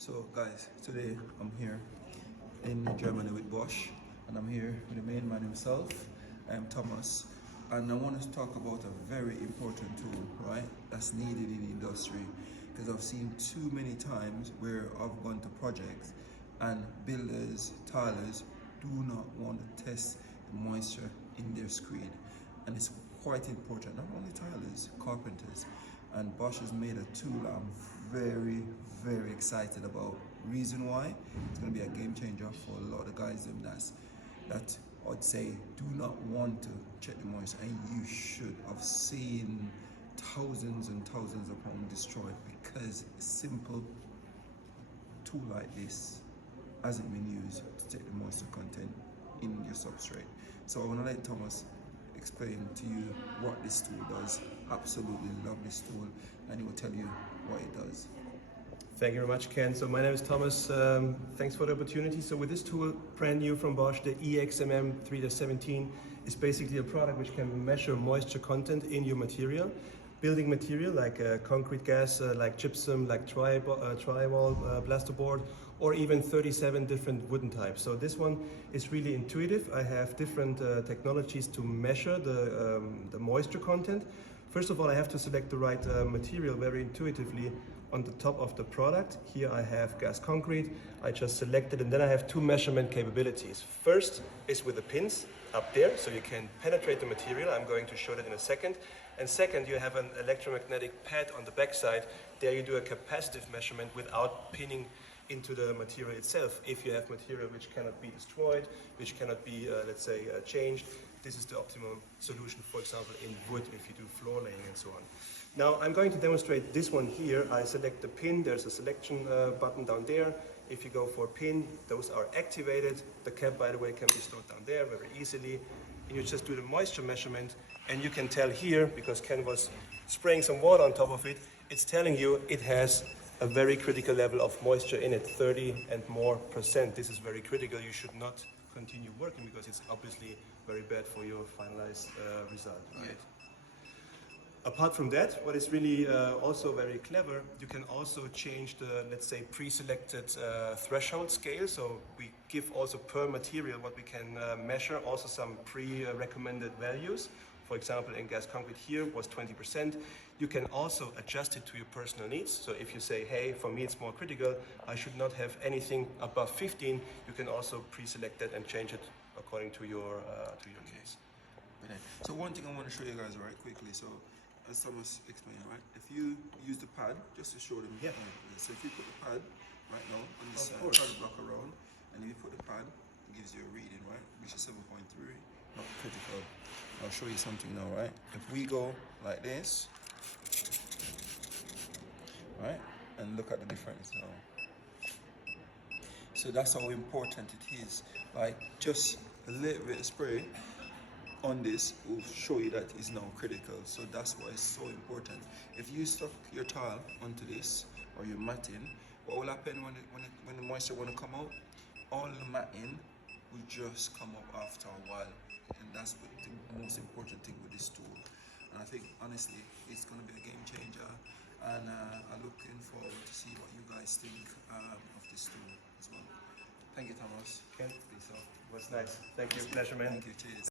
So guys, today I'm here in Germany with Bosch, and I'm here with the main man himself. I am Thomas, and I want to talk about a very important tool, right, that's needed in the industry, because I've seen too many times where I've gone to projects and builders, tilers do not want to test the moisture in their screed, and it's quite important, not only tilers, carpenters. And Bosch has made a tool I'm very excited about. Reason why? It's going to be a game changer for a lot of guys that I'd say do not want to check the moisture, and you should. I've seen thousands and thousands of homes destroyed because a simple tool like this hasn't been used to check the moisture content in your substrate. So I want to let Thomas explain to you what this tool does. Absolutely love this tool, and he will tell you what it does. Thank you very much, Ken. So my name is Thomas. Thanks for the opportunity. So with this tool, brand new from Bosch, the EXMM 3-17 is basically a product which can measure moisture content in your material. Building material like concrete gas, like gypsum, like drywall, plasterboard, or even 37 different wooden types. So this one is really intuitive. I have different technologies to measure the moisture content. First of all, I have to select the right material very intuitively on the top of the product. Here I have gas concrete. I just selected, and then I have two measurement capabilities. First is with the pins up there, so you can penetrate the material. I'm going to show that in a second. And second, you have an electromagnetic pad on the back side. There you do a capacitive measurement without pinning into the material itself. If you have material which cannot be destroyed, which cannot be, let's say, changed, this is the optimum solution, for example, in wood, if you do floor laying and so on. Now, I'm going to demonstrate this one here. I select the pin. There's a selection button down there. If you go for pin, those are activated. The cap, by the way, can be stored down there very easily. And you just do the moisture measurement, and you can tell here, because Ken was spraying some water on top of it, it's telling you it has a very critical level of moisture in it, 30 and more %. This is very critical. You should not continue working because it's obviously very bad for your finalized result. Right? Apart from that, what is really also very clever, you can also change the, let's say, pre-selected threshold scale. So we give also per material what we can measure, also some pre-recommended values. For example, in gas concrete here was 20%. You can also adjust it to your personal needs. So if you say, hey, for me it's more critical, I should not have anything above 15, you can also pre-select that and change it according to your case. So one thing I want to show you guys right quickly. So as Thomas explained, right, if you use the pad, just to show them, yeah. So if you put the pad right now on this pad block around, and if you put the pad, it gives you a reading, right, which is 7.3, not critical. I'll show you something now, right? If we go like this, right, and look at the difference now. So that's how important it is. Like just a little bit of spray on this will show you that it's now critical. So that's why it's so important. If you stuck your tile onto this or your matting, what will happen when the moisture want to come out? All the matting will just come up after a while, and that's what the most important thing with this tool. And I think honestly it's going to be a game changer, and I'm looking forward to see what you guys think of this tool as well. Thank you, Thomas. Ken, please. It was nice. Thank you. Pleasure, man. Thank you. Cheers.